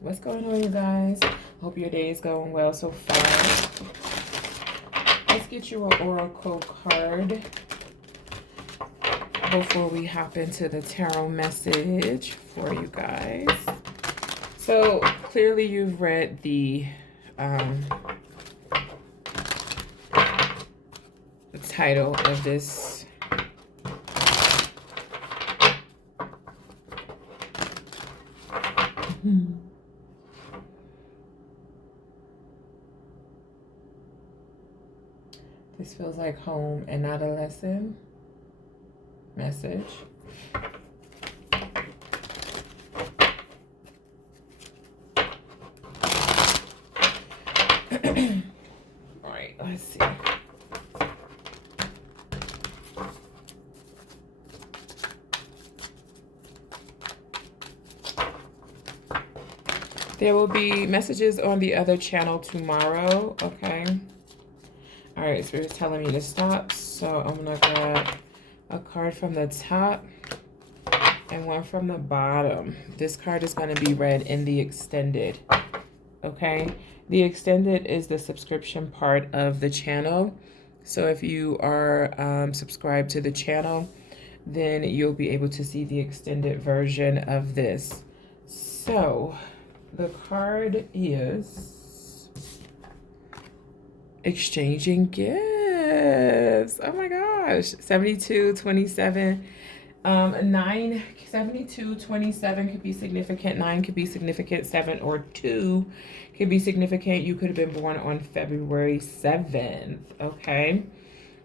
What's going on, you guys? Hope your day is going well so far. Let's get you an oracle card before we hop into the tarot message for you guys. So clearly you've read the title of this This feels like home and not a lesson message. All right, let's see. There will be messages on the other channel tomorrow, okay? All right, Spirit's telling me to stop, so I'm gonna grab a card from the top and one from the bottom. This card is gonna be read in the extended, okay? The extended is the subscription part of the channel. So if you are subscribed to the channel, then you'll be able to see the extended version of this. So the card is exchanging gifts. Oh my gosh. 7227. 9, 7227 could be significant. 9 could be significant. 7 or 2 could be significant. You could have been born on February 7th. Okay.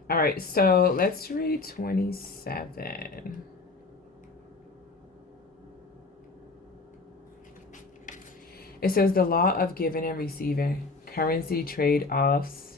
All right. So let's read 27. It says the law of giving and receiving, currency trade-offs.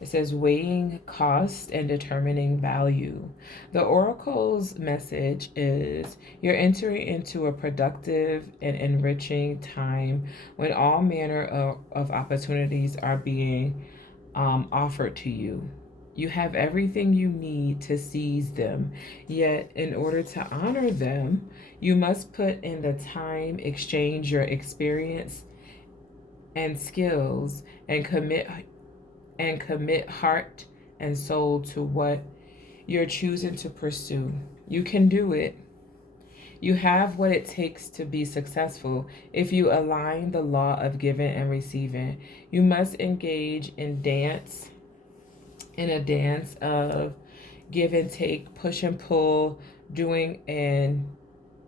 It says weighing cost and determining value. The oracle's message is you're entering into a productive and enriching time when all manner of opportunities are being offered to you. You have everything you need to seize them, yet in order to honor them, you must put in the time, exchange your experience and skills, and commit heart and soul to what you're choosing to pursue. You can do it. You have what it takes to be successful if you align the law of giving and receiving. You must engage in a dance of give and take, push and pull, doing and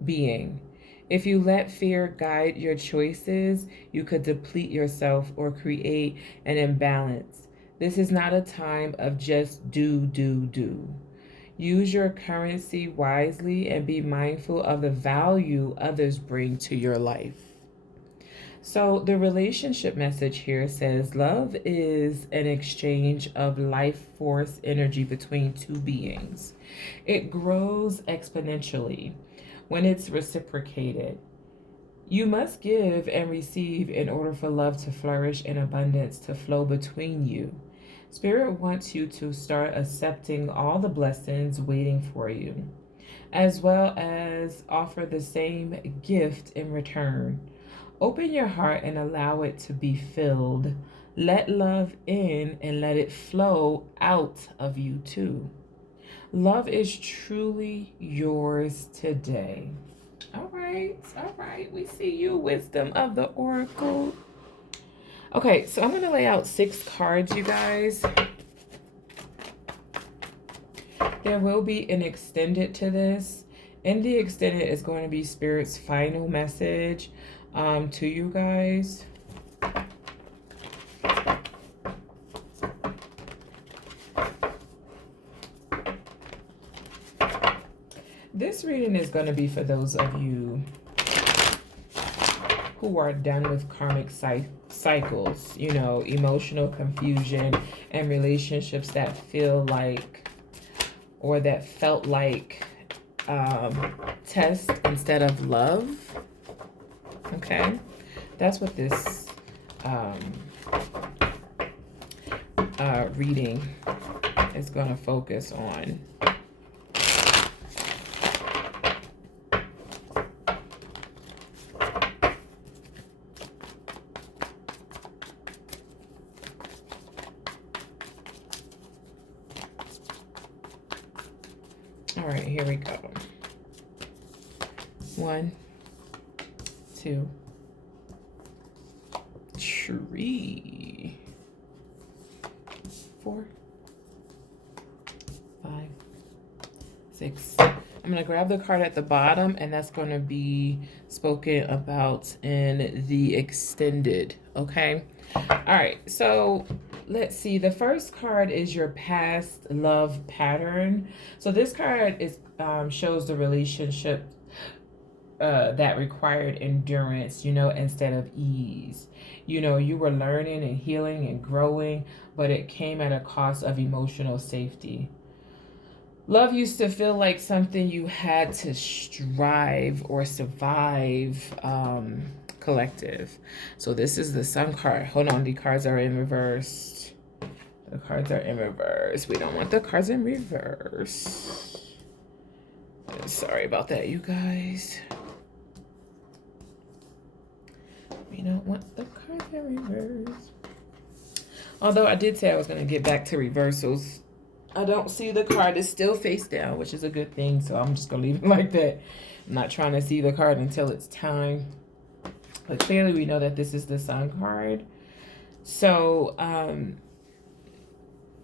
being. If you let fear guide your choices, you could deplete yourself or create an imbalance. This is not a time of just do. Use your currency wisely and be mindful of the value others bring to your life. So the relationship message here says love is an exchange of life force energy between two beings. It grows exponentially when it's reciprocated. You must give and receive in order for love to flourish and abundance to flow between you. Spirit wants you to start accepting all the blessings waiting for you, as well as offer the same gift in return. Open your heart and allow it to be filled. Let love in and let it flow out of you too. Love is truly yours today. All right. We see you, wisdom of the oracle. Okay, so I'm going to lay out 6 cards, you guys. There will be an extended to this. In the extended is going to be Spirit's final message to you guys. This reading is going to be for those of you who are done with karmic cycles, you know, emotional confusion and relationships that feel like or that felt like test instead of love. Okay, that's what this reading is going to focus on. All right, here we go. 1, 2, 3, 4, 5, 6. I'm going to grab the card at the bottom, and that's going to be spoken about in the extended, okay? All right, so let's see. The first card is your past love pattern. So this card is shows the relationship that required endurance, you know, instead of ease. You know, you were learning and healing and growing, but it came at a cost of emotional safety. Love used to feel like something you had to strive or survive. Collective. So this is the Sun card. Hold on, the cards are in reverse. The cards are in reverse. We don't want the cards in reverse. Sorry about that, you guys. We don't want the cards in reverse. Although I did say I was going to get back to reversals. I don't see the card. It's still face down, which is a good thing. So I'm just going to leave it like that. I'm not trying to see the card until it's time. But clearly we know that this is the Sun card. So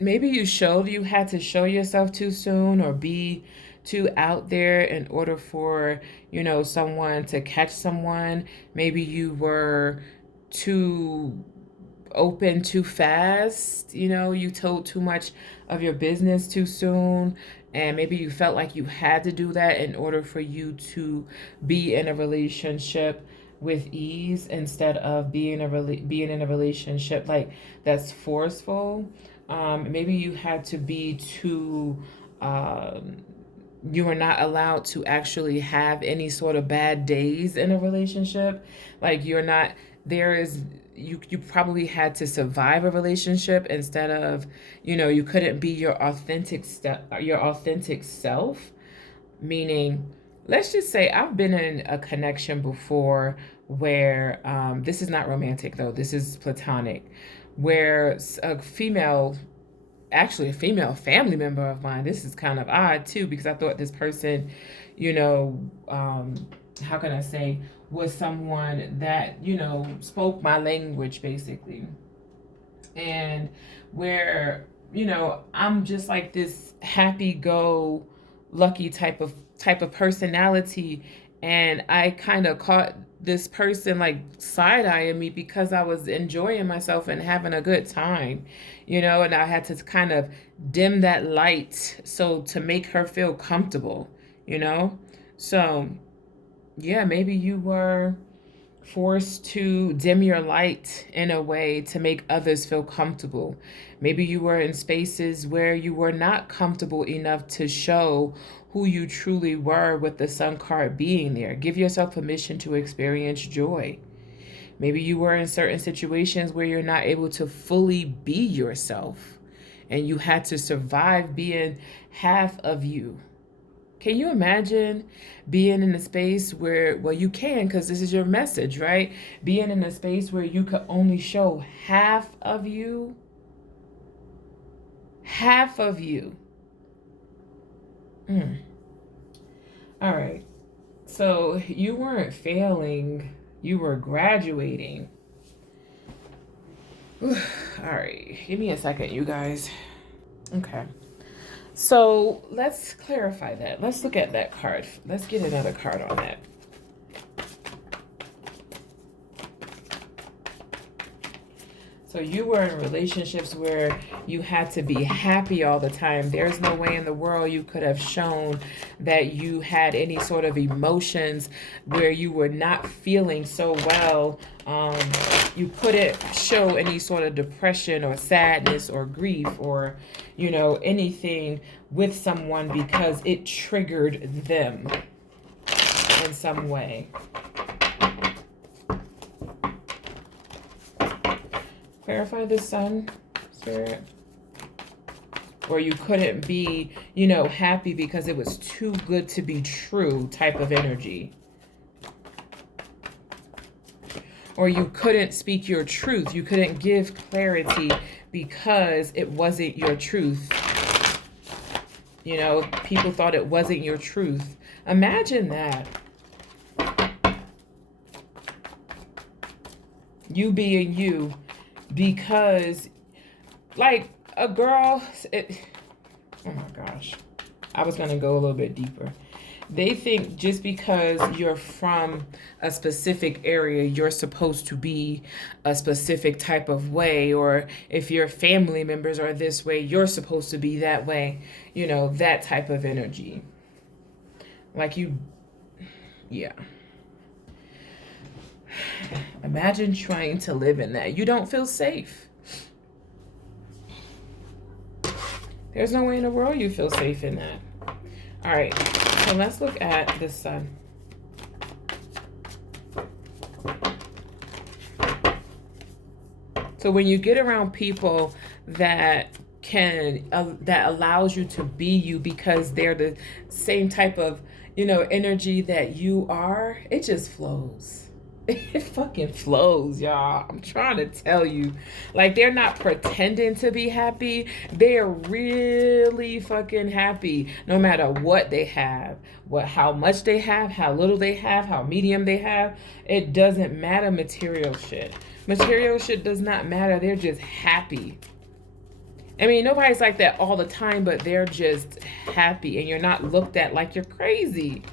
maybe you had to show yourself too soon or be too out there in order for, you know, someone to catch someone. Maybe you were too open too fast, you know, you told too much of your business too soon, and maybe you felt like you had to do that in order for you to be in a relationship with ease instead of being in a relationship like that's forceful. Maybe you had to be too you were not allowed to actually have any sort of bad days in a relationship. Like you probably had to survive a relationship instead of, you know, you couldn't be your authentic self. Meaning, let's just say I've been in a connection before where this is not romantic though, this is platonic, where a female family member of mine, this is kind of odd too, because I thought this person, you know, how can I say, was someone that, you know, spoke my language basically. And where, you know, I'm just like this happy go lucky type of personality, and I kind of caught this person like side-eyeing me because I was enjoying myself and having a good time, you know, and I had to kind of dim that light so to make her feel comfortable, you know. So yeah, maybe you were forced to dim your light in a way to make others feel comfortable. Maybe you were in spaces where you were not comfortable enough to show who you truly were with the Sun card being there. Give yourself permission to experience joy. Maybe you were in certain situations where you're not able to fully be yourself and you had to survive being half of you. Can you imagine being in a space where, well, you can, because this is your message, right? Being in a space where you could only show half of you. Half of you. All right. So you weren't failing. You were graduating. All right. Give me a second, you guys. Okay. So let's clarify that. Let's look at that card. Let's get another card on that. So you were in relationships where you had to be happy all the time. There's no way in the world you could have shown that you had any sort of emotions where you were not feeling so well. You couldn't show any sort of depression or sadness or grief or, you know, anything with someone because it triggered them in some way. Clarify the Sun, Spirit. Or you couldn't be, you know, happy because it was too good to be true type of energy. Or you couldn't speak your truth. You couldn't give clarity because it wasn't your truth. You know, people thought it wasn't your truth. Imagine that. You being you, because like a girl, oh my gosh, I was going to go a little bit deeper. They think just because you're from a specific area, you're supposed to be a specific type of way, or if your family members are this way, you're supposed to be that way. You know, that type of energy. Like you, yeah. Imagine trying to live in that. You don't feel safe. There's no way in the world you feel safe in that. All right, so let's look at the sun. So when you get around people that that allows you to be you because they're the same type of, you know, energy that you are, it just flows. It fucking flows, y'all. I'm trying to tell you. Like, they're not pretending to be happy. They're really fucking happy no matter what they have, how much they have, how little they have, how medium they have. It doesn't matter. Material shit. Material shit does not matter. They're just happy. I mean, nobody's like that all the time, but they're just happy, and you're not looked at like you're crazy.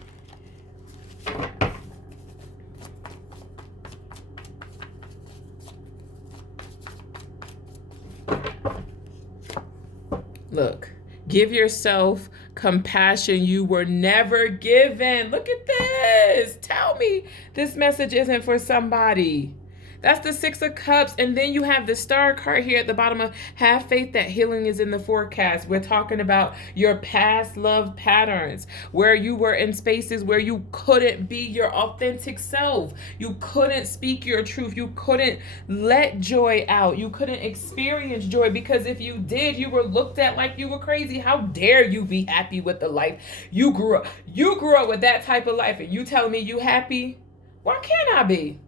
Look, give yourself compassion you were never given. Look at this. Tell me this message isn't for somebody. That's the Six of Cups. And then you have the Star card here at the bottom of have faith that healing is in the forecast. We're talking about your past love patterns, where you were in spaces where you couldn't be your authentic self. You couldn't speak your truth. You couldn't let joy out. You couldn't experience joy, because if you did, you were looked at like you were crazy. How dare you be happy with the life you grew up? You grew up with that type of life, and you telling me you happy? Why can't I be?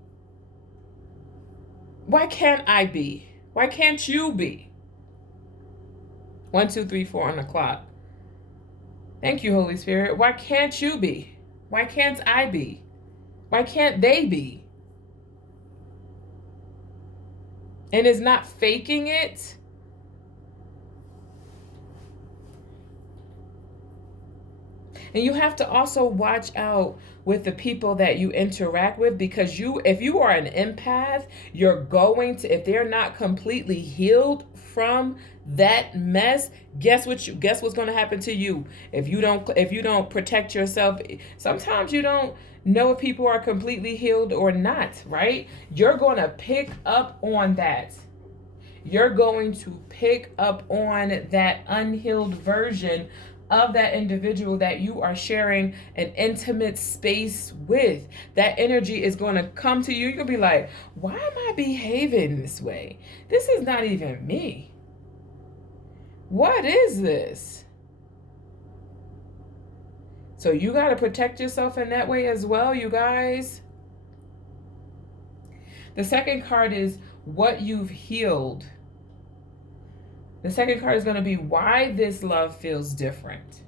Why can't I be? Why can't you be? 1, 2, 3, 4 on the clock. Thank you, Holy Spirit. Why can't you be? Why can't I be? Why can't they be? And it's not faking it. And you have to also watch out with the people that you interact with, because if you are an empath, you're going to, if they're not completely healed from that mess, guess what's going to happen to you? If you don't protect yourself, sometimes you don't know if people are completely healed or not, right? You're going to pick up on that. You're going to pick up on that unhealed version of that individual that you are sharing an intimate space with. That energy is going to come to you. You'll be like, why am I behaving this way? This is not even me. What is this? So you got to protect yourself in that way as well, you guys. The second card is what you've healed. The second card is going to be why this love feels different.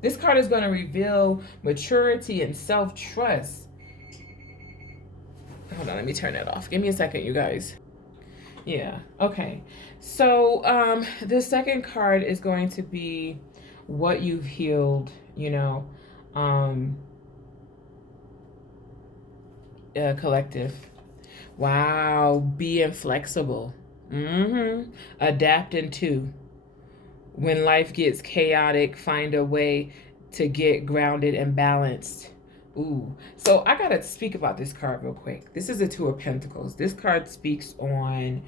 This card is going to reveal maturity and self-trust. Hold on, let me turn that off. Give me a second, you guys. Yeah, okay. So the second card is going to be what you've healed, you know, collective. Wow, being flexible. Adapting to. When life gets chaotic, find a way to get grounded and balanced. Ooh. So I gotta speak about this card real quick. This is the Two of Pentacles. This card speaks on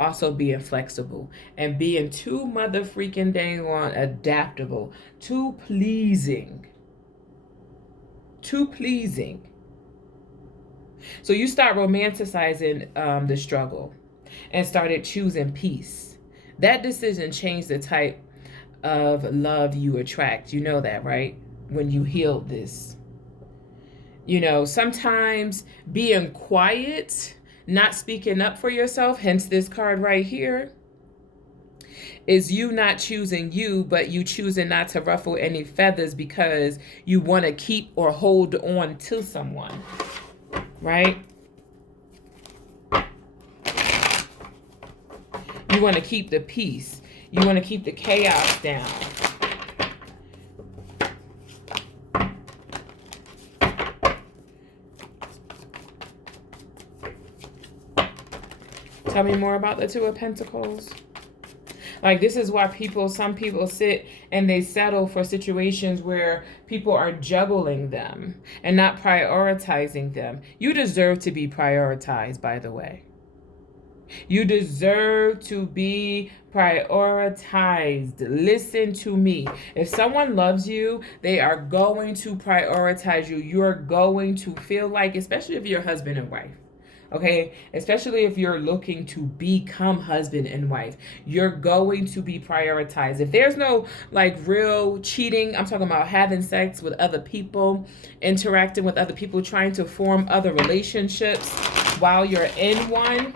also being flexible and being too mother freaking dang on adaptable, too pleasing. Too pleasing. So you start romanticizing the struggle and started choosing peace. That decision changed the type of love you attract. You know that, right? When you healed this. You know, sometimes being quiet, not speaking up for yourself, hence this card right here, Is you not choosing you, but you choosing not to ruffle any feathers because you want to keep or hold on to someone, right? You want to keep the peace. You want to keep the chaos down. Tell me more about the Two of Pentacles. Like, this is why some people sit and they settle for situations where people are juggling them and not prioritizing them. You deserve to be prioritized, by the way. You deserve to be prioritized. Listen to me. If someone loves you, they are going to prioritize you. You're going to feel like, especially if you're husband and wife, okay, especially if you're looking to become husband and wife, you're going to be prioritized. If there's no like real cheating, I'm talking about having sex with other people, interacting with other people, trying to form other relationships while you're in one,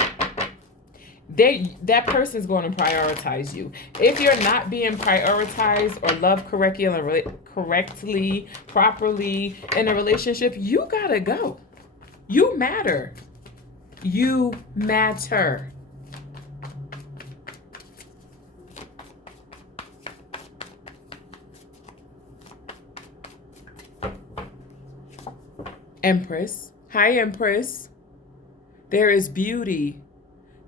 that person's going to prioritize you. If you're not being prioritized or loved correctly, properly in a relationship, you gotta go. You matter. You matter. Empress. Hi, Empress. There is beauty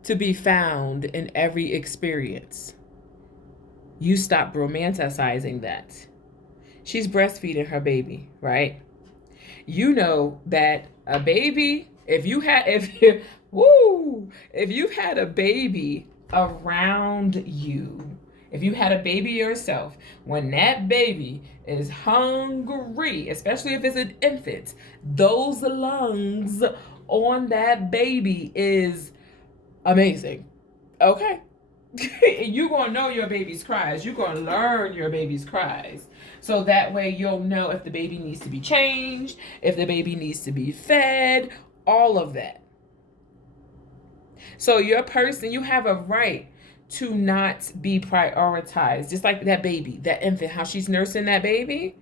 to be found in every experience. You stop romanticizing that. She's breastfeeding her baby, right? You know that a baby, if you've had a baby around you, if you had a baby yourself, when that baby is hungry, especially if it's an infant, those lungs on that baby is amazing. Okay. You're going to know your baby's cries. You're going to learn your baby's cries. So that way you'll know if the baby needs to be changed, if the baby needs to be fed, all of that. So your person, you have a right to not be prioritized. Just like that baby, that infant, how she's nursing that baby.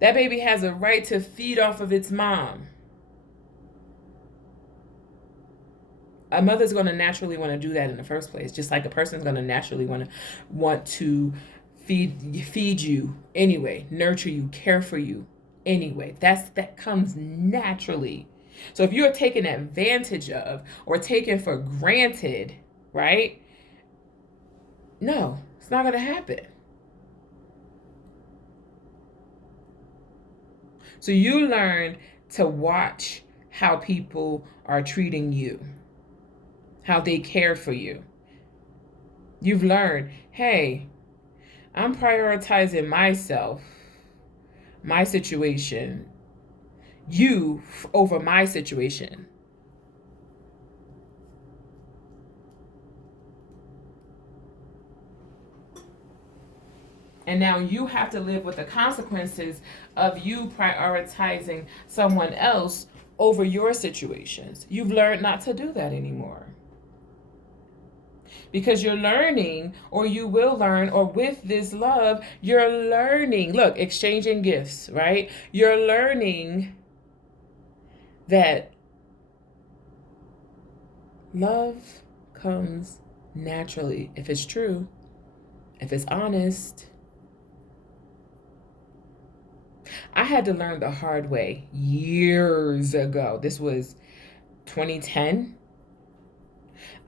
That baby has a right to feed off of its mom. A mother's going to naturally want to do that in the first place, just like a person's going to naturally want to feed you anyway, nurture you, care for you anyway. That comes naturally. So if you're taken advantage of or taken for granted, right? No, it's not going to happen. So you learn to watch how people are treating you, how they care for you. You've learned, hey, I'm prioritizing myself, my situation, you over my situation. And now you have to live with the consequences of you prioritizing someone else over your situations. You've learned not to do that anymore. Because you're learning, or you will learn, or with this love, you're learning. Look, exchanging gifts, right? You're learning that love comes naturally if it's true, if it's honest. I had to learn the hard way years ago. This was 2010.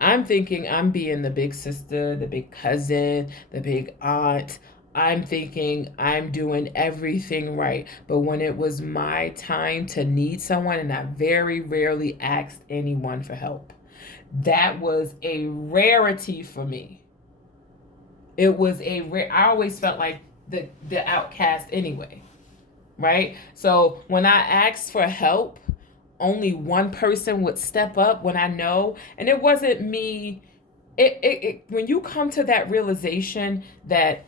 I'm thinking I'm being the big sister, the big cousin, the big aunt. I'm thinking I'm doing everything right. But when it was my time to need someone, and I very rarely asked anyone for help, that was a rarity for me. It was I always felt like the outcast anyway, right? So when I asked for help, only one person would step up when I know, and it wasn't me. When you come to that realization that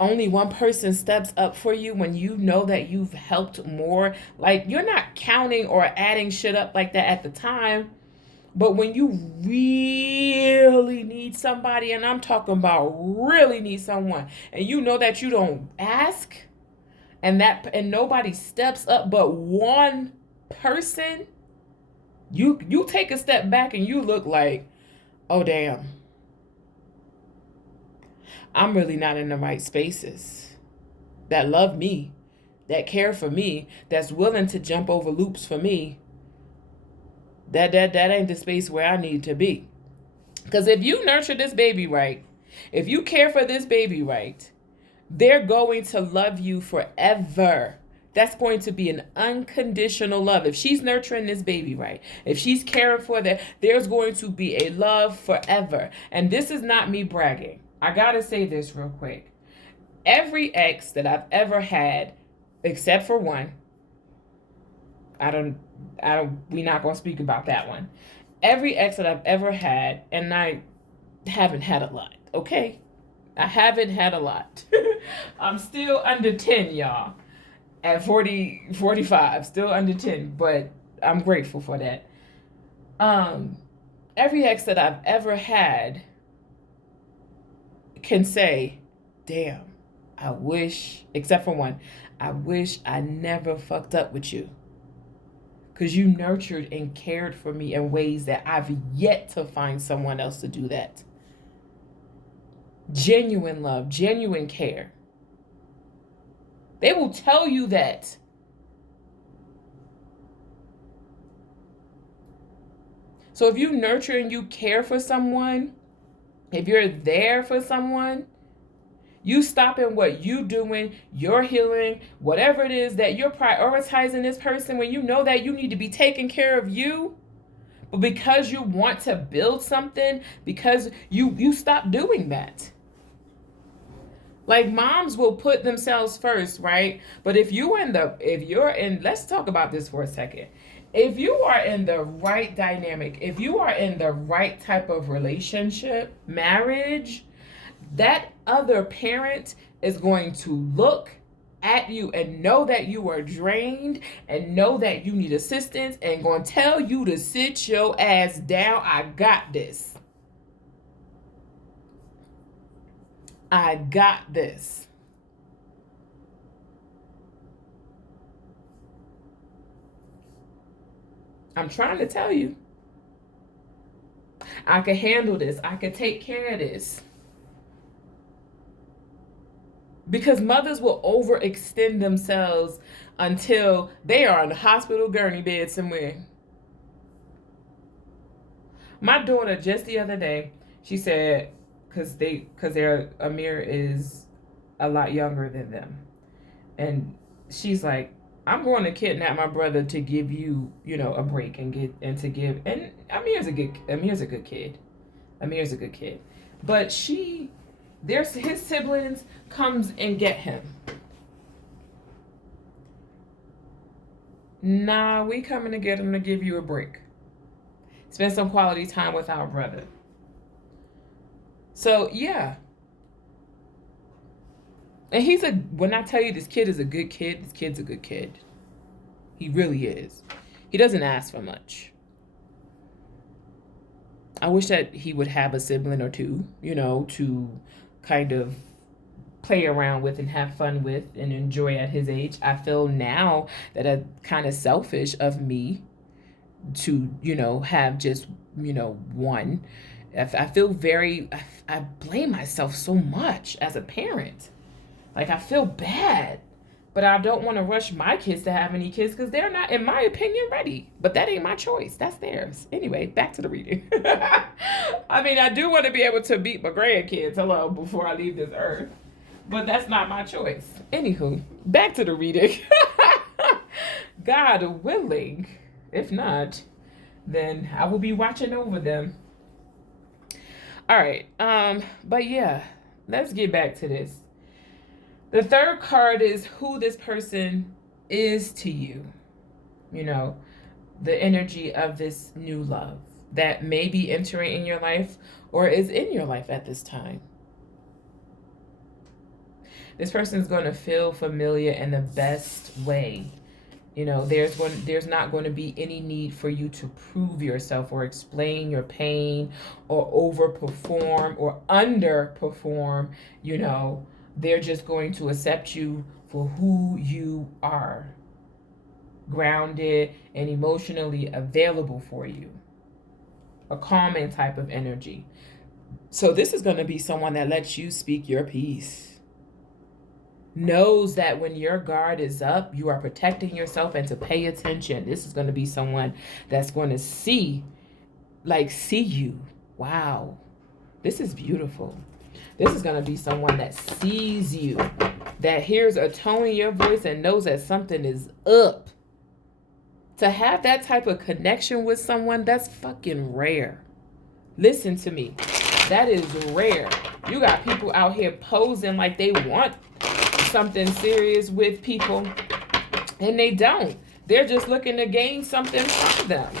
only one person steps up for you, when you know that you've helped more, like, you're not counting or adding shit up like that at the time, But when you really need somebody, and I'm talking about really need someone, and you know that you don't ask, and nobody steps up but one person, you take a step back and you look like, oh damn, I'm really not in the right spaces that love me, that care for me, that's willing to jump over loops for me. That ain't the space where I need to be. Because if you nurture this baby right, if you care for this baby right, they're going to love you forever. That's going to be an unconditional love. If she's nurturing this baby right, if she's caring for that, there's going to be a love forever. And this is not me bragging. I gotta say this real quick. Every ex that I've ever had, except for one, we're not gonna speak about that one. Every ex that I've ever had, and I haven't had a lot, okay? I haven't had a lot. I'm still under 10, y'all. At 45, still under 10, but I'm grateful for that. Every ex that I've ever had can say, damn, I wish, except for one, I wish I never fucked up with you. Because you nurtured and cared for me in ways that I've yet to find someone else to do that. Genuine love, genuine care. They will tell you that. So if you nurture and you care for someone, if you're there for someone, you stopping what you doing, you're healing, whatever it is that you're prioritizing this person when you know that you need to be taking care of you. But because you want to build something, because you stop doing that. Like moms will put themselves first, right? But if you're in, let's talk about this for a second. If you are in the right dynamic, if you are in the right type of relationship, marriage, that other parent is going to look at you and know that you are drained and know that you need assistance and going to tell you to sit your ass down. I got this. I got this. I'm trying to tell you. I can handle this. I can take care of this. Because mothers will overextend themselves until they are in a hospital gurney bed somewhere. My daughter, just the other day, she said, because Amir is a lot younger than them. And she's like, I'm going to kidnap my brother to give you, a break and Amir's a good kid. Amir's a good kid. But his siblings comes and get him. Nah, we coming to get him to give you a break. Spend some quality time with our brother. So, yeah. And when I tell you this kid is a good kid, this kid's a good kid. He really is. He doesn't ask for much. I wish that he would have a sibling or two, to kind of play around with and have fun with and enjoy at his age. I feel now that it's kind of selfish of me to, have just, one. I feel I blame myself so much as a parent. Like, I feel bad, but I don't want to rush my kids to have any kids because they're not, in my opinion, ready. But that ain't my choice. That's theirs. Anyway, back to the reading. I mean, I do want to be able to beat my grandkids, before I leave this earth. But that's not my choice. Anywho, back to the reading. God willing. If not, then I will be watching over them. All right. But yeah, let's get back to this. The third card is who this person is to you. The energy of this new love that may be entering in your life or is in your life at this time. This person is going to feel familiar in the best way. You know, there's not going to be any need for you to prove yourself or explain your pain or overperform or underperform. You know, they're just going to accept you for who you are, grounded and emotionally available for you. A calming type of energy. So this is going to be someone that lets you speak your piece. Knows that when your guard is up, you are protecting yourself and to pay attention. This is going to be someone that's going to see you. Wow. This is beautiful. This is going to be someone that sees you, that hears a tone in your voice and knows that something is up. To have that type of connection with someone, that's fucking rare. Listen to me. That is rare. You got people out here posing like they want something serious with people, and they don't. They're just looking to gain something from them.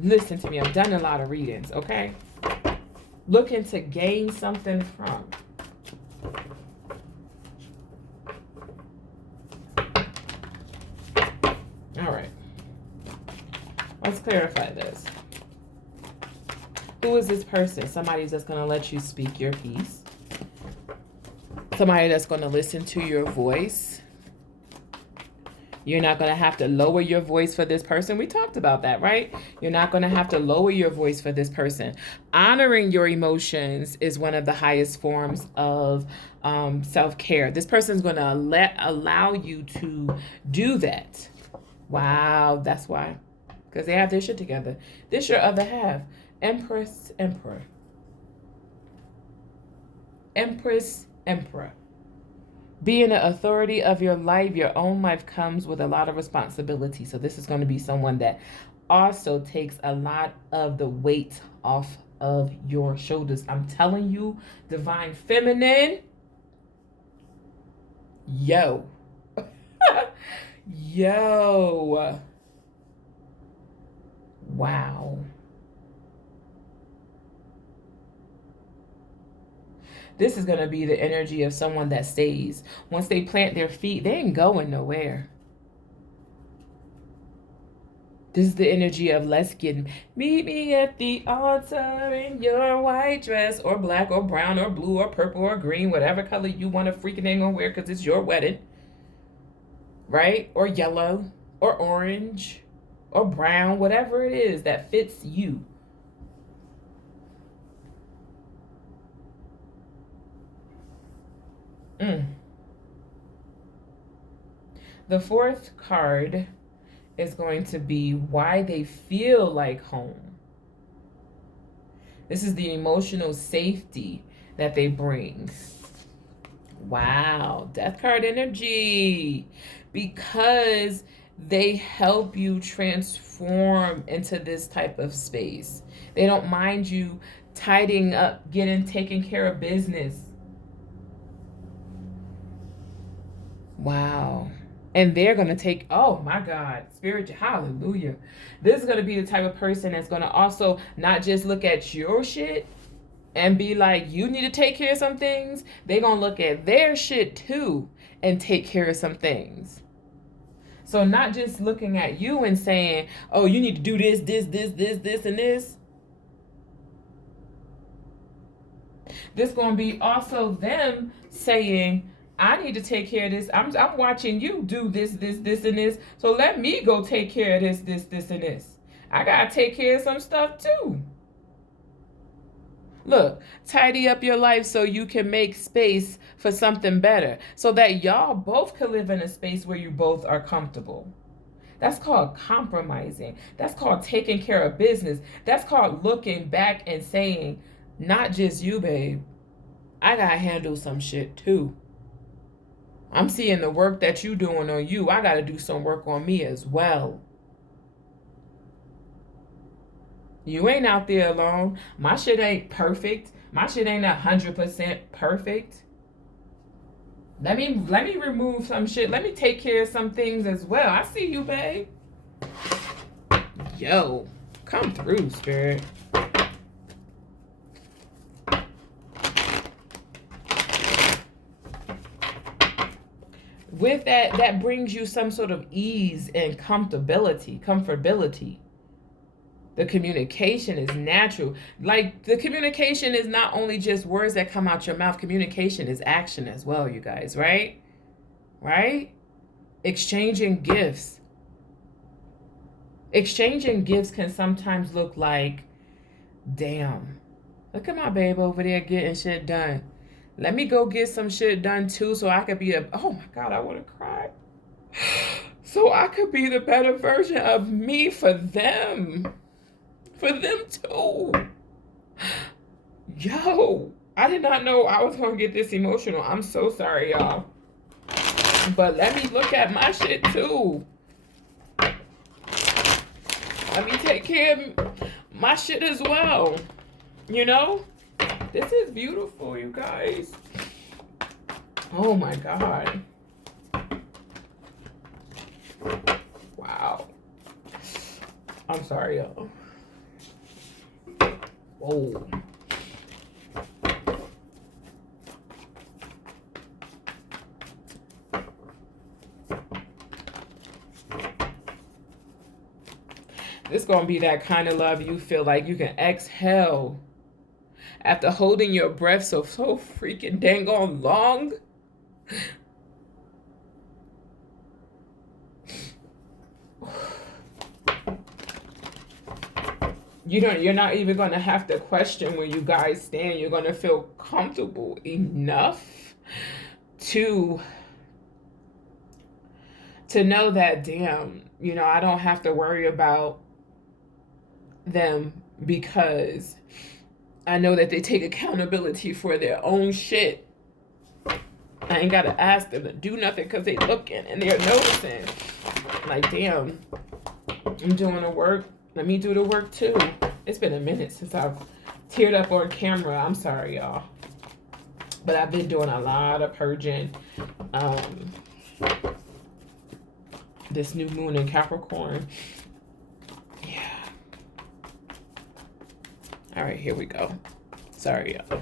Listen to me. I've done a lot of readings, okay? Looking to gain something from. All right. Let's clarify this. Who is this person? Somebody that's going to let you speak your piece. Somebody that's going to listen to your voice. You're not going to have to lower your voice for this person. We talked about that, right? You're not going to have to lower your voice for this person. Honoring your emotions is one of the highest forms of self-care. This person's going to allow you to do that. Wow, that's why. Because they have their shit together. This your other half. Empress, Emperor. Empress, Emperor. Being the authority of your life, your own life comes with a lot of responsibility. So this is going to be someone that also takes a lot of the weight off of your shoulders. I'm telling you, divine feminine. Yo. Yo. Wow. This is going to be the energy of someone that stays. Once they plant their feet, they ain't going nowhere. This is the energy of let's get, meet me at the altar in your white dress, or black or brown or blue or purple or green, whatever color you want to freaking ain't gonna wear because it's your wedding. Right? Or yellow or orange or brown, whatever it is that fits you. The fourth card is going to be why they feel like home. This is the emotional safety that they bring. Wow, death card energy. Because they help you transform into this type of space. They don't mind you tidying up, taking care of business. Wow. And they're going to take, oh my God, spiritual, hallelujah. This is going to be the type of person that's going to also not just look at your shit and be like, you need to take care of some things. They're going to look at their shit too and take care of some things. So not just looking at you and saying, oh, you need to do this, and this. This going to be also them saying, I need to take care of this. I'm watching you do this, and this. So let me go take care of this, and this. I got to take care of some stuff too. Look, tidy up your life so you can make space for something better. So that y'all both can live in a space where you both are comfortable. That's called compromising. That's called taking care of business. That's called looking back and saying, not just you, babe. I got to handle some shit too. I'm seeing the work that you doing on you. I got to do some work on me as well. You ain't out there alone. My shit ain't perfect. My shit ain't 100% perfect. Let me remove some shit. Let me take care of some things as well. I see you, babe. Yo, come through, Spirit. with that, that brings you some sort of ease and comfortability. The communication is natural. Like, the communication is not only just words that come out your mouth. Communication is action as well, you guys, right? Right? Exchanging gifts. Exchanging gifts can sometimes look like, damn, look at my babe over there getting shit done. Let me go get some shit done too, so I could be oh my God, I want to cry. So I could be the better version of me for them. For them too. Yo, I did not know I was going to get this emotional. I'm so sorry, y'all. But let me look at my shit too. Let me take care of my shit as well. You know? This is beautiful, you guys. Oh my God. Wow. I'm sorry, y'all. Whoa. This gonna be that kind of love you feel like you can exhale after holding your breath so freaking dang on long. You're not even gonna have to question where you guys stand. You're gonna feel comfortable enough to know that, damn, you know, I don't have to worry about them because I know that they take accountability for their own shit. I ain't gotta ask them to do nothing because they looking and they're noticing. Like, damn, I'm doing the work. Let me do the work too. It's been a minute since I've teared up on camera. I'm sorry, y'all. But I've been doing a lot of purging. This new moon in Capricorn. Yeah. All right, here we go. Sorry, y'all.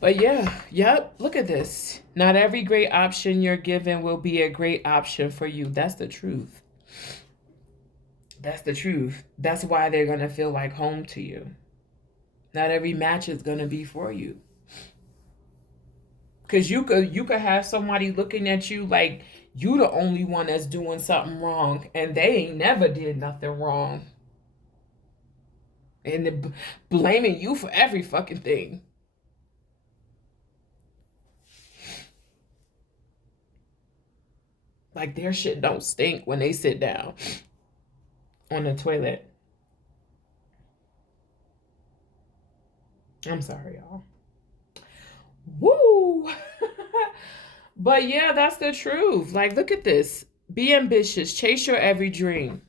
But yeah, yep, look at this. Not every great option you're given will be a great option for you. That's the truth. That's the truth. That's why they're going to feel like home to you. Not every match is going to be for you. Because you could have somebody looking at you like you the only one that's doing something wrong, and they ain't never did nothing wrong. And they're blaming you for every fucking thing. Like their shit don't stink when they sit down on the toilet. I'm sorry, y'all. Woo! But yeah, that's the truth. Like, look at this. Be ambitious. Chase your every dream.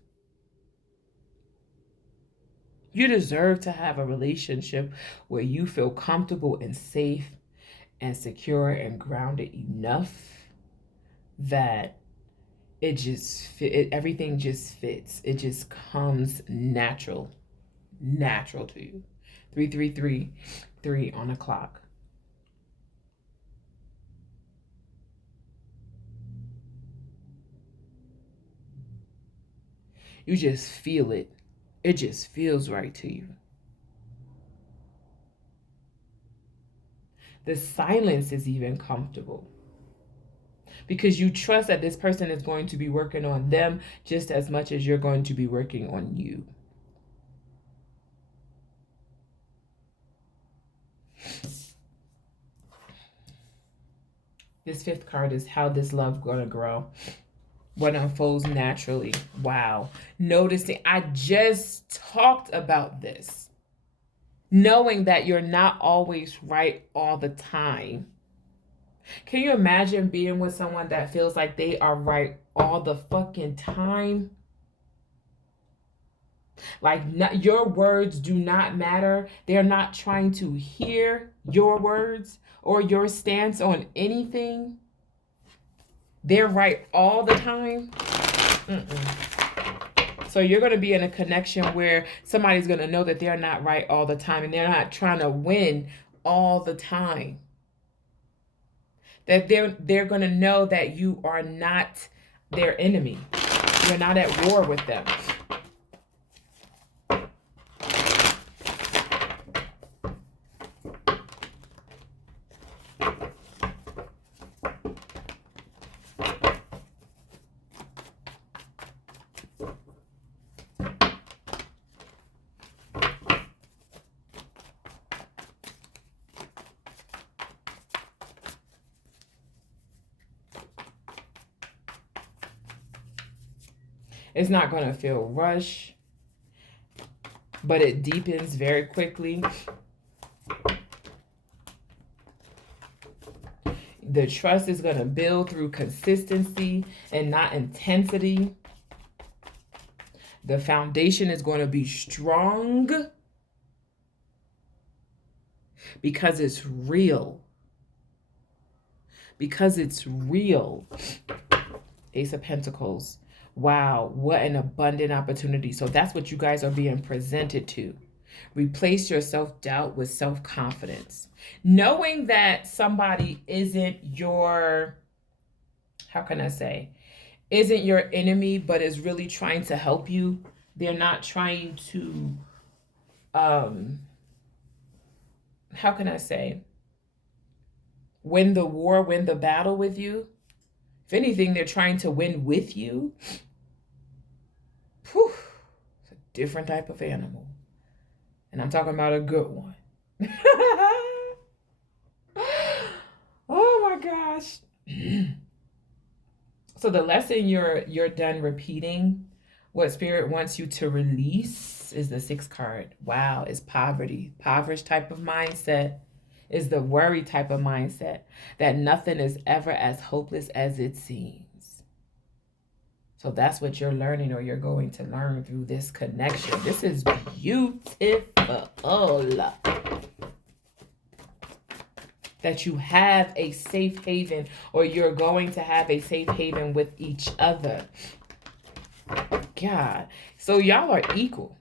You deserve to have a relationship where you feel comfortable and safe and secure and grounded enough that everything just fits. It just comes natural to you. 3 on the clock. You just feel it. It just feels right to you. The silence is even comfortable because you trust that this person is going to be working on them just as much as you're going to be working on you. This 5th card is how this love gonna grow. What unfolds naturally. Wow. Noticing, I just talked about this. Knowing that you're not always right all the time. Can you imagine being with someone that feels like they are right all the fucking time? Like, your words do not matter. They're not trying to hear your words or your stance on anything. They're right all the time. So you're going to be in a connection where somebody's going to know that they're not right all the time and they're not trying to win all the time. that they're going to know that you are not their enemy. You're not at war with them. It's not going to feel rushed, but it deepens very quickly. The trust is going to build through consistency and not intensity. The foundation is going to be strong because it's real. Because it's real. Ace of Pentacles. Wow, what an abundant opportunity. So that's what you guys are being presented to. Replace your self-doubt with self-confidence. Knowing that somebody isn't your, how can I say, isn't your enemy, but is really trying to help you. They're not trying to, how can I say, win the war, win the battle with you. If anything, they're trying to win with you. Whew, it's a different type of animal. And I'm talking about a good one. Oh my gosh. So the lesson you're done repeating, what Spirit wants you to release, is the 6th card. Wow, is poverty. Impoverished type of mindset is the worry type of mindset, that nothing is ever as hopeless as it seems. So that's what you're learning, or you're going to learn through this connection. This is beautiful. That you have a safe haven, or you're going to have a safe haven with each other. God. So y'all are equal.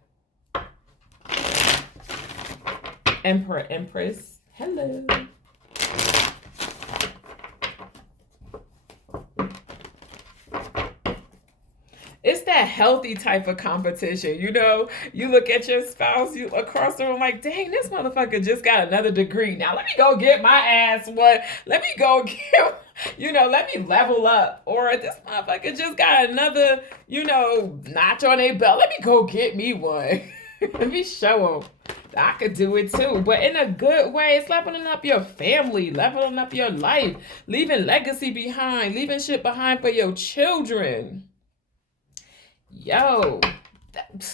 Emperor, Empress. Hello. It's that healthy type of competition. You know, you look at your spouse, you across the room like, dang, this motherfucker just got another degree. Now let me go get my ass one. Let me go get, you know, let me level up. Or this motherfucker just got another, you know, notch on their belt. Let me go get me one. Let me show them. I could do it too, but in a good way. It's leveling up your family, leveling up your life, leaving legacy behind, leaving shit behind for your children. Yo,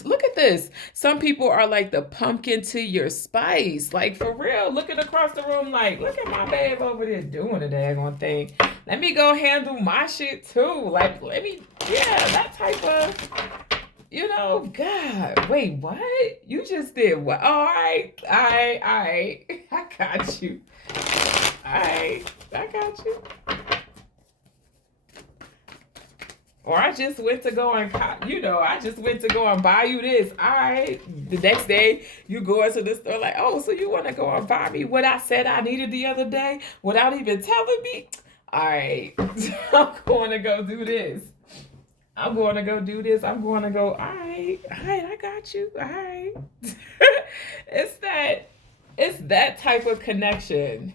look at this. Some people are like the pumpkin to your spice. Like, for real, looking across the room like, look at my babe over there doing the daggone thing. Let me go handle my shit too. Like, let me, yeah, that type of, you know, God, wait, what? You just did what? All right, I got you. All right, I got you. Or I just went to go and, you know, I just went to go and buy you this. All right. The next day, you go into the store like, oh, so you want to go and buy me what I said I needed the other day without even telling me? All right. I'm going to go do this. I'm going to go do this. I'm going to go, all right, I got you. All right. It's that type of connection.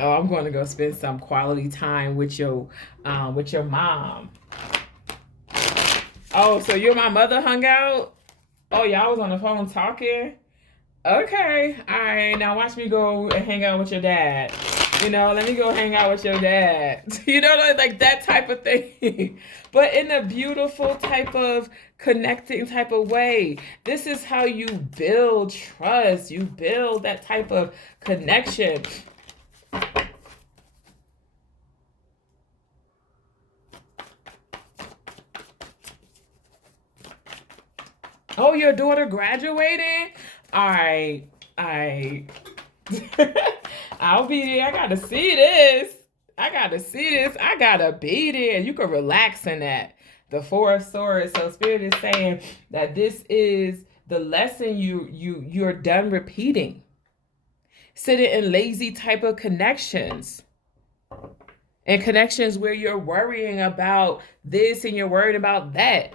Oh, I'm going to go spend some quality time with your mom. Oh, so you and my mother hung out? Oh, y'all was on the phone talking? Okay. All right. Now watch me go and hang out with your dad. You know, let me go hang out with your dad. You know, like that type of thing. But in a beautiful type of connecting type of way. This is how you build trust. You build that type of connection. Oh, your daughter graduating? All right. I'll be there. I gotta see this. I gotta be there. You can relax in that. The 4 of Swords. So Spirit is saying that this is the lesson you're done repeating. sitting in lazy type of connections. And connections where you're worrying about this and you're worried about that.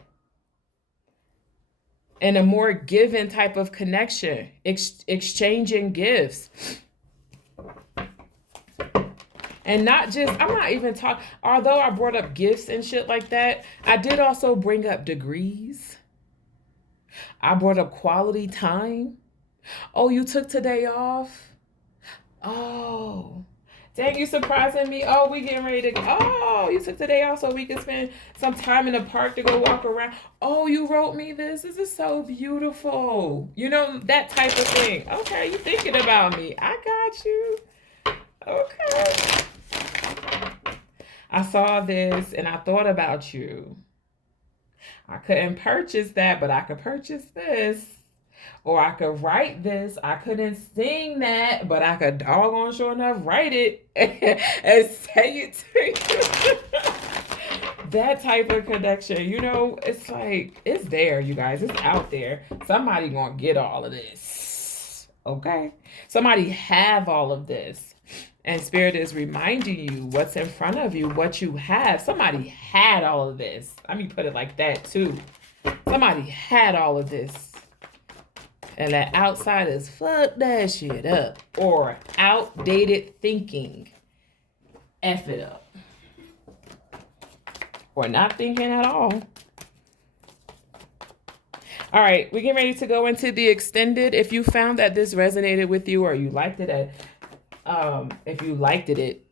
And a more given type of connection, exchanging gifts. And not just, I'm not even talking, although I brought up gifts and shit like that, I did also bring up degrees. I brought up quality time. Oh, you took today off? Oh, dang, you surprising me. Oh, we getting ready to go. Oh, you took today off so we can spend some time in the park to go walk around. Oh, you wrote me this. This is so beautiful. You know, that type of thing. Okay, you thinking about me. I got you. Okay. I saw this and I thought about you. I couldn't purchase that, but I could purchase this. Or I could write this. I couldn't sing that, but I could doggone sure enough write it and say it to you. That type of connection, you know, it's like, it's there, you guys. It's out there. Somebody gonna get all of this, okay? Somebody have all of this. And Spirit is reminding you what's in front of you, what you have. Somebody had all of this. Let me put it like that, too. Somebody had all of this. And that outsiders fuck that shit up. Or outdated thinking. F it up. Or not thinking at all. All right, we're getting ready to go into the extended. If you found that this resonated with you or you liked it, if you liked it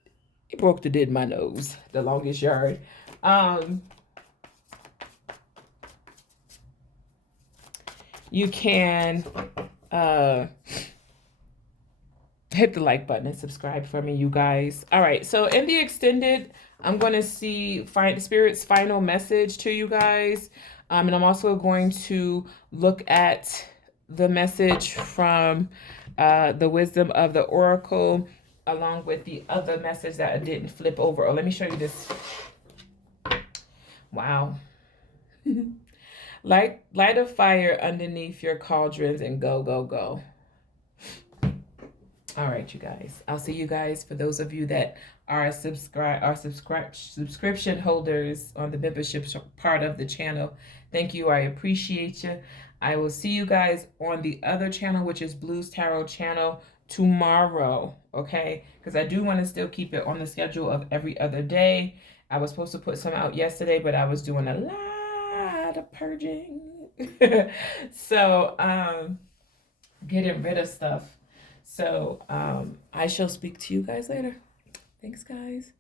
broke the did my nose, the longest yard. You can hit the like button and subscribe for me, you guys. All right, so in the extended, I'm going to see Spirit's final message to you guys. And I'm also going to look at the message from the wisdom of the oracle, along with the other message that I didn't flip over. Oh, let me show you this. Wow. Light a fire underneath your cauldrons and go, go, go. All right, you guys. I'll see you guys. For those of you that are subscription holders on the membership part of the channel, thank you. I appreciate you. I will see you guys on the other channel, which is Blues Tarot channel, tomorrow, okay? Because I do want to still keep it on the schedule of every other day. I was supposed to put some out yesterday, but I was doing a lot of purging. So, getting rid of stuff. So, I shall speak to you guys later. Thanks, guys.